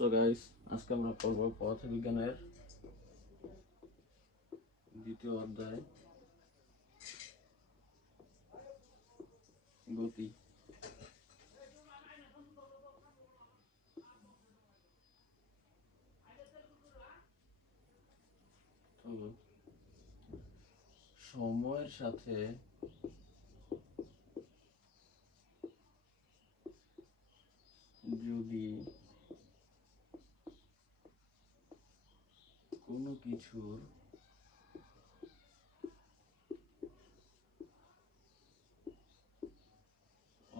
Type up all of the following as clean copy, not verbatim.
So guys, আজকে আমরা পড়ব পদার্থবিজ্ঞানের দ্বিতীয় অধ্যায় গতি। তো সময়ের সাথে যদি কোনো কিছুর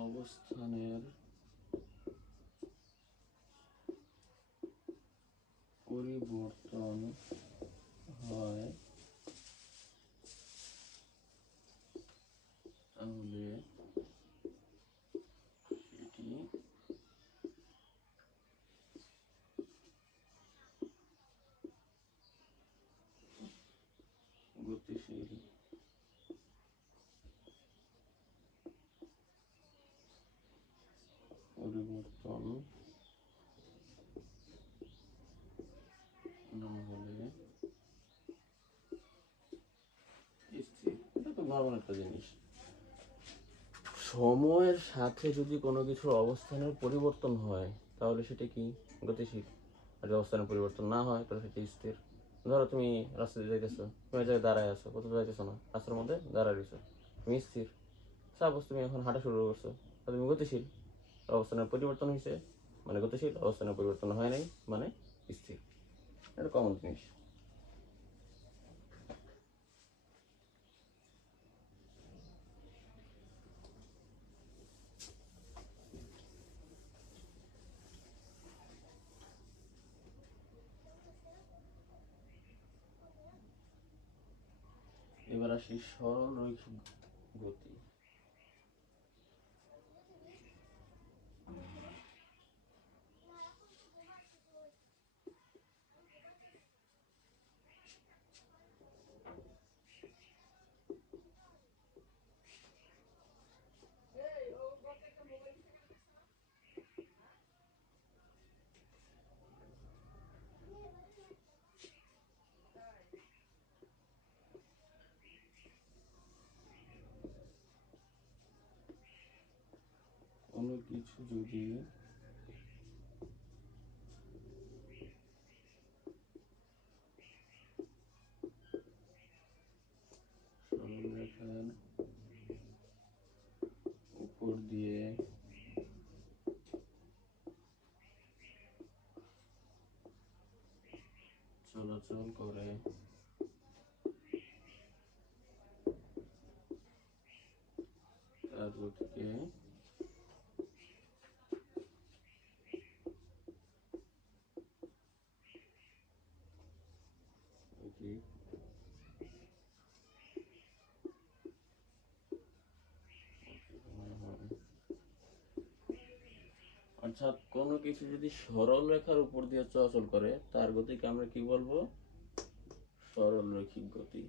অবস্থানের পরিবর্তন হয় তাহলে সেটি গতিশীল। পরিবর্তন না হলে স্থির। এটা তো নর্মাল একটা জিনিস। সময়ের সাথে যদি কোনো কিছুর অবস্থানের পরিবর্তন হয় তাহলে সেটা কি গতিশীল, আর যদি অবস্থানের পরিবর্তন না হয় তাহলে সেটা স্থির। ধরো তুমি রাস্তায় যাইতেছো, তুমি জায়গায় দাঁড়ায় আছো, কোথাও যাইতেছো না, রাস্তার মধ্যে দাঁড়ায় রয়েছো, তুমি স্থির। সাপোজ তুমি এখন হাঁটা শুরু করছো, তাহলে তুমি গতিশীল। অবস্থানের পরিবর্তন হয়েছে মানে গতিশীল, অবস্থানের পরিবর্তন হয় নাই মানে স্থির। এটা কমন জিনিস। এবার আসি সরল রৈখিক গতি। কোনো কিছু যদি সরলরেখার উপর দিয়ে চলাচল করে তার গতিকে রৈখিক মনে হয়। অর্থাৎ কোনো কিছু যদি সরল রেখার উপর দিয়ে চলাচল করে তার গতিকে আমরা কি বলবো? সরল রৈখিক গতি।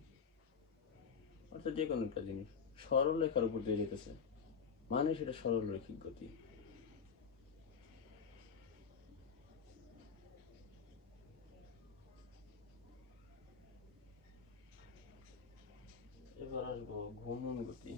অর্থাৎ যে কোনো একটা জিনিস সরল রেখার উপর দিয়ে যেতেছে মানে সেটা সরল রৈখিক গতি। এবার আসবো ঘূর্ণন গতি।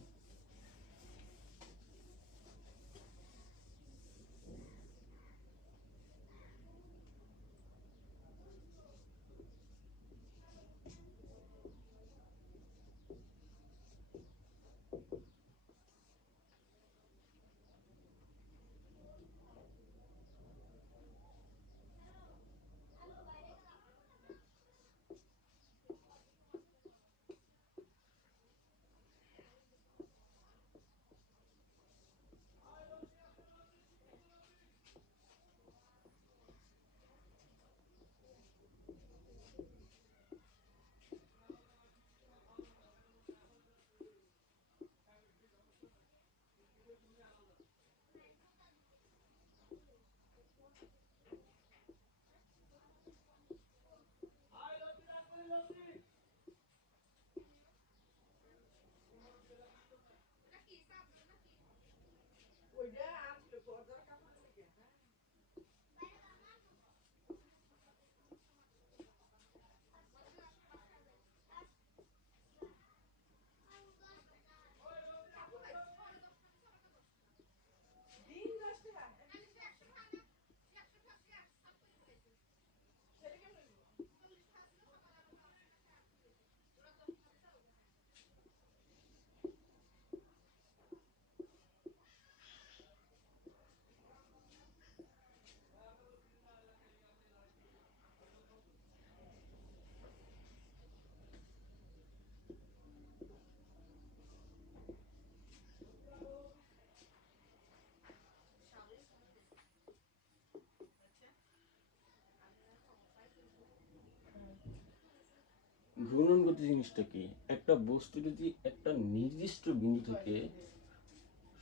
ঘূর্ণন গতি জিনিসটা কি? একটা বস্তু যদি একটা নির্দিষ্ট বিন্দু থেকে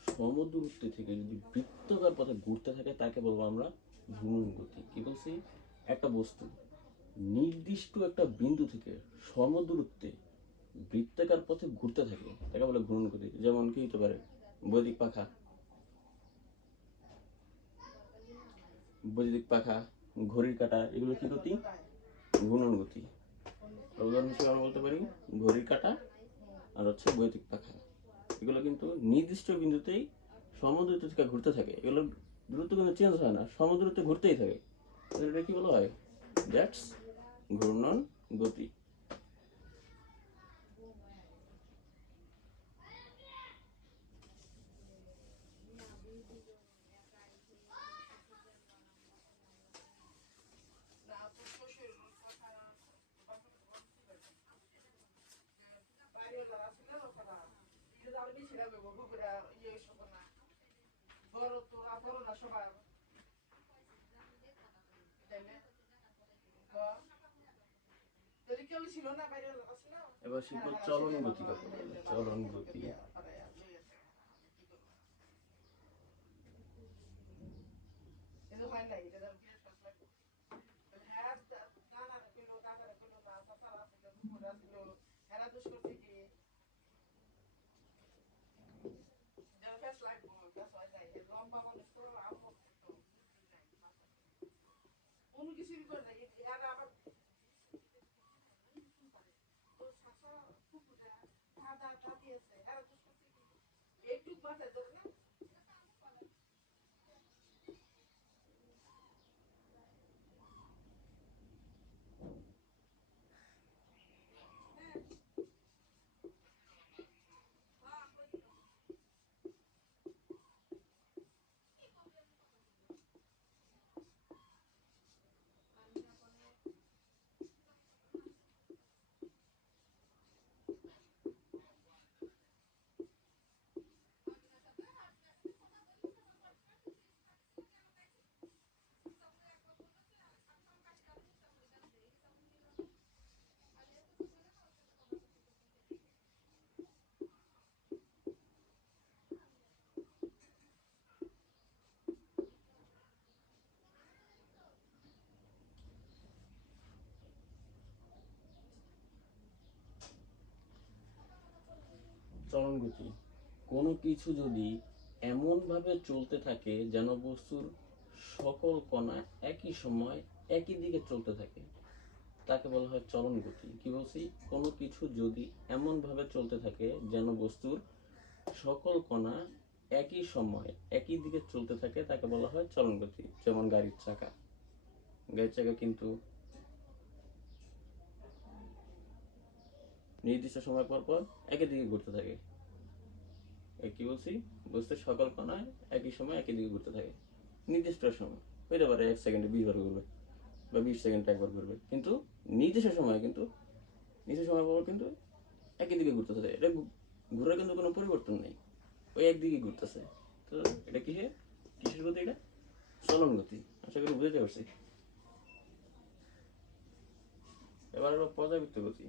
সমদূরত্বে থেকে যদি বৃত্তাকার পথে ঘুরতে থাকে তাকে বলবো আমরা ঘূর্ণন গতি। কি বলছি? একটা বস্তু নির্দিষ্ট একটা বিন্দু থেকে সমদূরত্বে বৃত্তাকার পথে ঘুরতে থাকে তাকে বলে ঘূর্ণন গতি। যেমন কি হতে পারে? বৈদ্যুতিক পাখা, বৈদ্যুতিক পাখা, ঘড়ির কাঁটা, এগুলো কি গতি? ঘূর্ণন গতি। উদাহরণ হিসেবে আমরা বলতে পারি ঘড়ির কাঁটা আর হচ্ছে বৈদ্যুতিক পাখা। এগুলো কিন্তু নির্দিষ্ট বিন্দুতেই সমদূরত্ব থেকে ঘুরতে থাকে। এগুলোর দূরত্ব কিন্তু চেঞ্জ হয় না, সমদূরত্বে ঘুরতেই থাকে। এটা কি বলা হয়? দ্যাটস ঘূর্ণন গতি। এবার শিখবো চলন গতি কাকে বলে। চলন গতি চলন গতি কোনো কিছু যদি এমনভাবে চলতে থাকে যেন বস্তুর সকল কণা একই সময় একই দিকে চলতে থাকে তাকে বলা হয় চলন গতি। কি বলছি? কোনো কিছু যদি এমনভাবে চলতে থাকে যেন বস্তুর সকল কণা একই সময় একই দিকে চলতে থাকে তাকে বলা হয় চলন গতি। যেমন গাড়ির চাকা, গাড়ির চাকা কিন্তু নির্দিষ্ট সময় পর পর একই দিকে ঘুরতে থাকে। কি বলছি? বস্তুর সকল কণায় একই সময় একই দিকে ঘুরতে থাকে নির্দিষ্ট সময়। হইতে পারে 1 সেকেন্ডে 20 বার ঘুরবে বা 20 সেকেন্ডে একবার ঘুরবে, কিন্তু নির্দিষ্ট সময় কিন্তু নির্দিষ্ট সময় পর কিন্তু একই দিকে ঘুরতেছে। এটা ঘুরার কিন্তু কোনো পরিবর্তন নেই, ওই একদিকে ঘুরতেছে। তো এটা কিসের গতি? এটা চলন গতি। আশা করি বুঝতে পারছি। এবার হলো পর্যাবৃত্ত গতি।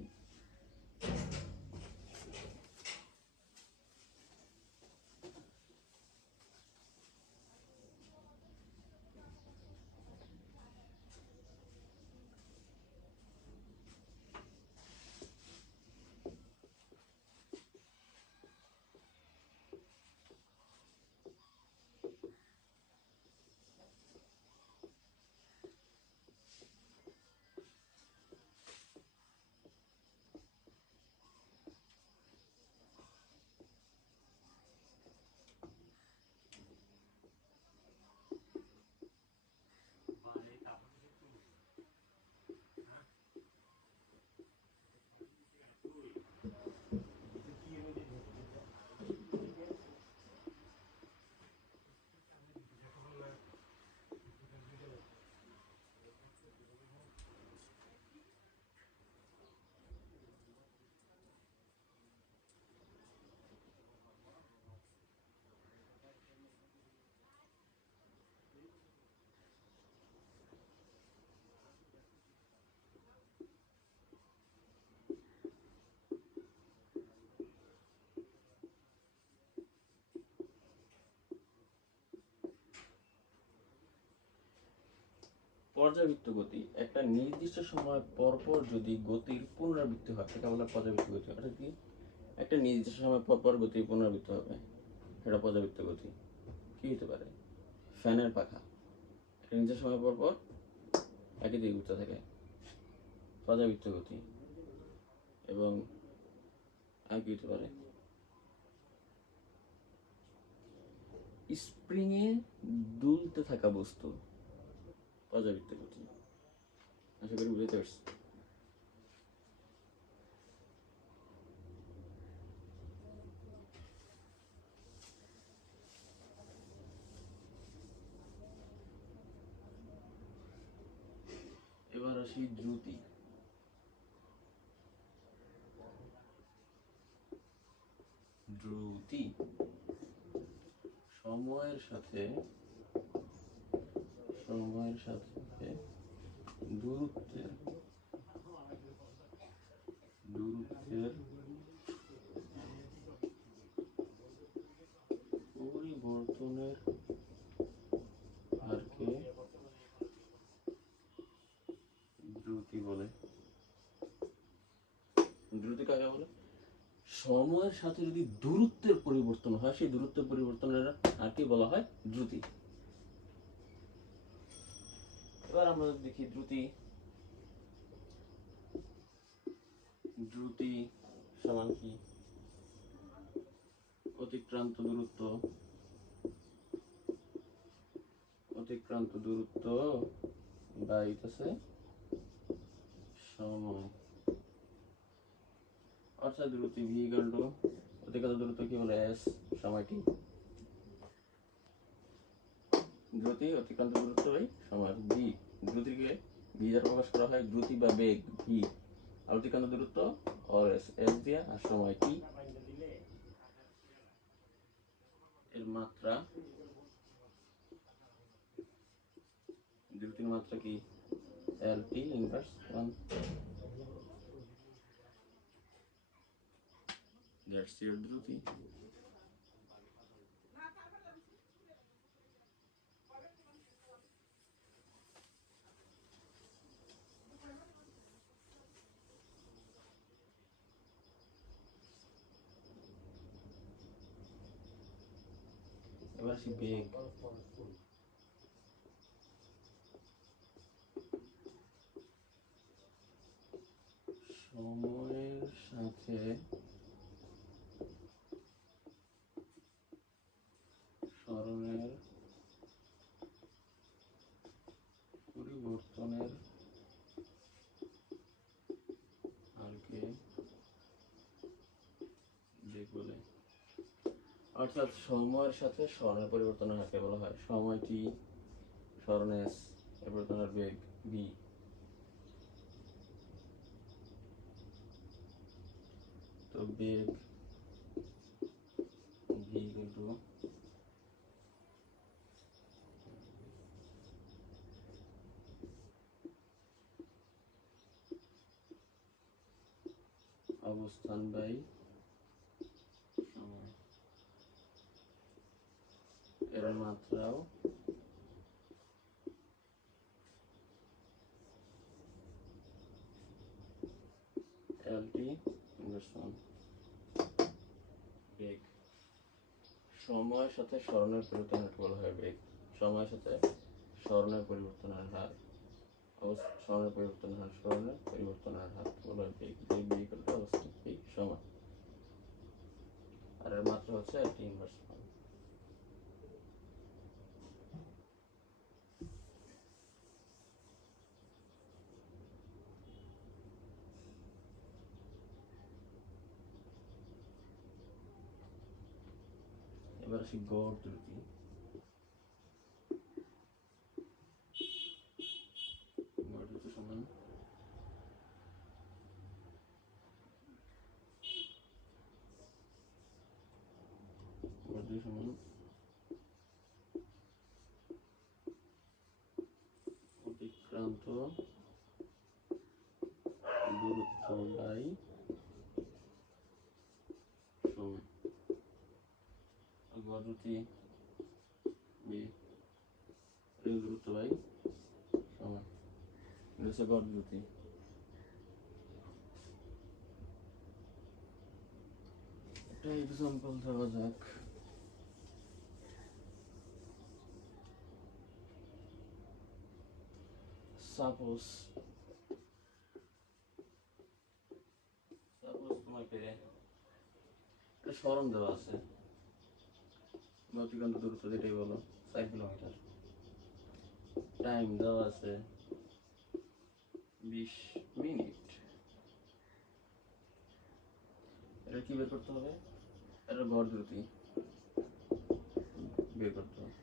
পর্যাবৃত্ত গতি একটা নির্দিষ্ট সময় পর পর যদি গতির পুনরাবৃত্তি হয় সেটা বলা হয় পর্যাবৃত্ত গতি। অর্থাৎ কি একটা নির্দিষ্ট সময় পর পর গতির পুনরাবৃত্তি হবে সেটা পর্যাবৃত্ত গতি। কি হতে পারে? ফ্যানের পাখা একটা নির্দিষ্ট সময় পর পর একই দিকে ঘুরতে থাকে, পর্যাবৃত্ত গতি। এবং আর কি হতে পারে? স্প্রিংয়ে দুলতে থাকা বস্তু, পর্যাবৃত্ত গতি। আশা করি বুঝতে পারছি। এবার আসি দ্রুতি। দ্রুতি সময়ের সাথে দূরত্বের পরিবর্তনের হারকে দ্রুতি বলে। দ্রুতি কাকে বলে? সময়ের সাথে যদি দূরত্বের পরিবর্তন হয় সেই দূরত্বের পরিবর্তনের হারকে বলা হয় দ্রুতি। এবার আমরা দেখি দ্রুতি সমান কি? অতিক্রান্ত দূরত্ব বাইতেছে সময়। অর্থাৎ দ্রুতি ভি ইকুয়াল টু অতিক্রান্ত দূরত্ব কি বলে? এস সময় টি। দ্রুতি অতিক্রান্ত দূরত্ব বাই সময়। ভি দ্রুতিকে ভি দ্বারা প্রকাশ করা হয়, দ্রুতি বা বেগ ভি, আর অতিক্রান্ত দূরত্ব আর এস, এস দিয়ে, আর সময় টি। এর মাত্রা, দ্রুতির মাত্রা কি? এল টি ইনভার্স 1। দ্যাটস ইওর দ্রুতি। এবার আসি বেগ। সময়ের সাথে স্মরণের পরিবর্তনের হারকে বেগ বলে। অর্থাৎ সময়ের সাথে স্মরণের পরিবর্তনের হারকে বলা হয় সময় টি, স্মরণ এস, পরিবর্তনের বেগ ভি। তো বেগ ভি কিন্তু অবস্থান বাই সময়। এর মাত্রাও এল টি ইনভার্স 1। বেগ সময়ের সাথে স্মরণের পরিবর্তনের বলা হয় বেগ। সময়ের সাথে স্মরণের পরিবর্তনের হার, স্মরণের পরিবর্তনের হার বলা হয় বেগ। বেগ বি ইকুয়াল টু অবস্থান বেগ সময়, আর এর মাত্রা হচ্ছে এল টি ইনভার্স 1। এবার আসি গড় দ্রুতি। গড় দ্রুতি সমান অতিক্রান্ত দূরত্ব বাই সময়। গড় দ্রুতি বি দূরত্ব বাই সময়। হচ্ছে গড় দ্রুতি। একটা এক্সাম্পল দেওয়া যাক। সাপোজ তোমাকে একটা সরণ দেওয়া আছে, গতিকান্ত দূরত্ব যেটাই বলো 4 কিলোমিটার, টাইম দেওয়া আছে 20 মিনিট। এটা কি বের করতে হবে? এটা গড় দ্রুতি বের করতে হবে।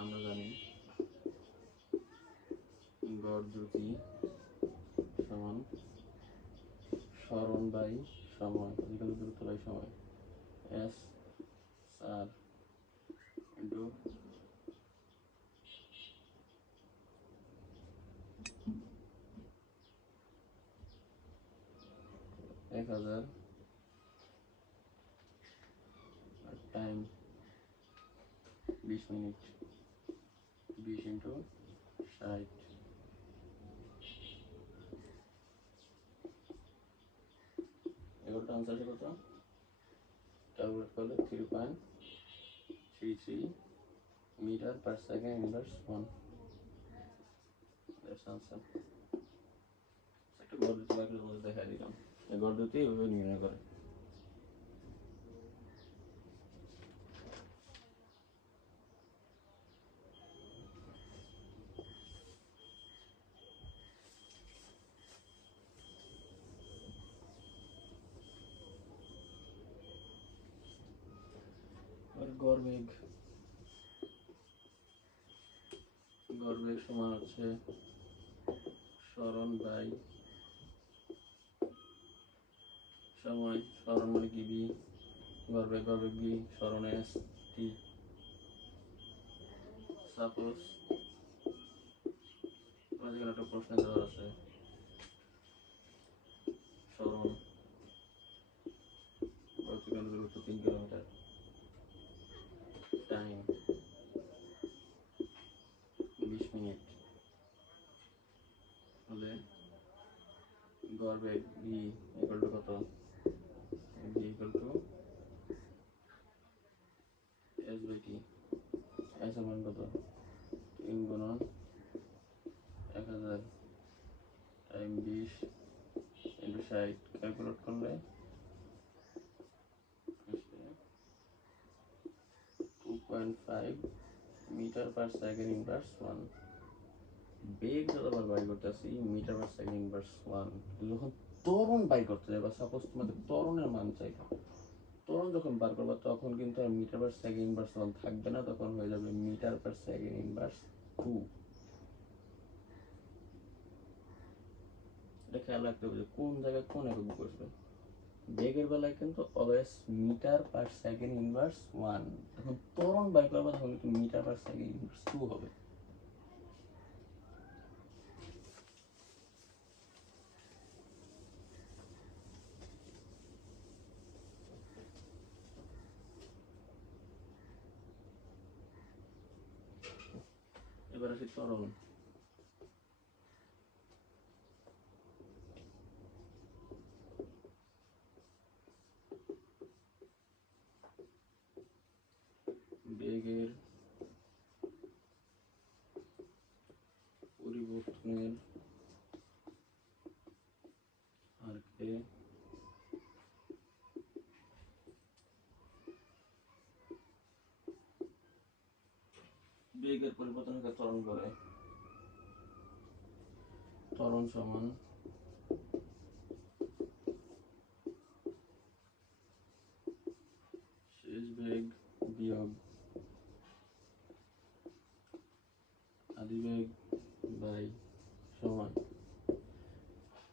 আমরা জানি গড় দ্রুতি সমান সরণ বাই সময়, গতিকান্ত দূরত্ব বাই সময়, এস আর ইন্টু 1000 আর টাইম 20 মিনিট, 20 ইন্টু 60। এগুলোটা আনসার কত? ক্যালকুলেট করলে 3.33 metre per second inverse 1। That's answer. একটা গড় দ্রুতি বাকির মধ্যে দেখাই দিলাম। এই গড় দ্রুতি এভাবে নির্ণয় করে। আর গড়বেগ সমান হচ্ছে সরণ বাই সময়। সরণ মানে কি? বি। গড়বেগ বি, সরণ এস টি। সাপোজ তোমার যেখানে একটা প্রশ্ন দেওয়া আছে, সরণ গতিকান্ত দূরত্ব 3 কিলোমিটার, টাইম 20 মিনিট হলে গড়বেগ বি ইকুয়াল টু কত? V equal to S by T. S এর মান কত? 3 গুণন 1000 টাইম 20 ইন্টু 60। ক্যালকুলেট করলে 2.5 মিটার পার সেকেন্ড ইনভার্স 1। বেগ যতবার বাই করতেছি মিটার পার সেকেন্ড ইনভার্স 1, যখন ত্বরণ বাই করতে যাবে, সাপোজ তোমাদের ত্বরণের মান চাইবে, ত্বরণ যখন বার করবে তখন কিন্তু আর মিটার পার সেকেন্ড ইনভার্স 1 থাকবে না, তখন হয়ে যাবে মিটার পার সেকেন্ড ইনভার্স 2। এটা খেয়াল রাখতে হবে যে কোন জায়গায় কোন একক বসবে। বেগের বেলায় কিন্তু always metre per second inverse 1, যখন ত্বরণ বাই করবে তখন কিন্তু মিটার পার সেকেন্ড ইনভার্স 2 হবে। এবার আসি ত্বরণ। বেগের পরিবর্তনের হারকে বেগের পরিবর্তনকে ত্বরণ করে। ত্বরণ সমান শেষ বেগ বিয়োগ আদি বেগ বাই সময়।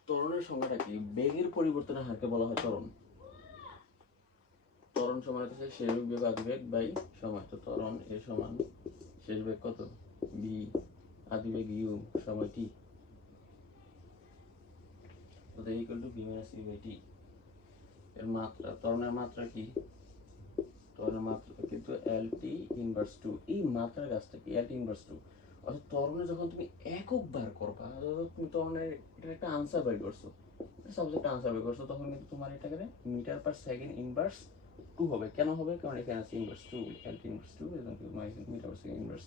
ত্বরণের সংজ্ঞাটা কি? বেগের পরিবর্তনের হারকে বলা হয় ত্বরণ। ত্বরণ সমান হচ্ছে শেষ বেগ বিয়োগ আদি বেগ বাই সময়। তো ত্বরণ এ সমান শেষ বেগ কত? বি, আদি বেগ ইউ, সময় টি। তো equal to v minus u by t. এর মাত্রা, ত্বরণের মাত্রা কি? ত্বরণের মাত্রা কিন্তু এল টি ইনভার্স 2। এই মাত্রার কাজটা কি? এল টি ইনভার্স 2। অর্থাৎ ত্বরণে যখন তুমি একক বার করবা, তুমি তখন এটার একটা আনসার বের করছো, সাবজেক্ট আনসার বের করছো, তখন কিন্তু তোমার এটাকে মিটার পার সেকেন্ড ইনভার্স 2 হবে। কেন হবে? কারণ এখানে আছে ইনভার্স 2, এল ইনভার্স 2, এবং তোমার মিটার পার সেকেন্ড ইনভার্স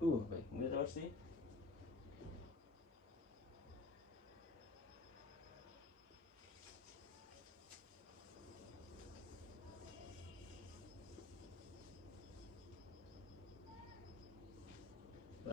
2 হবে। বুঝতে পারছি?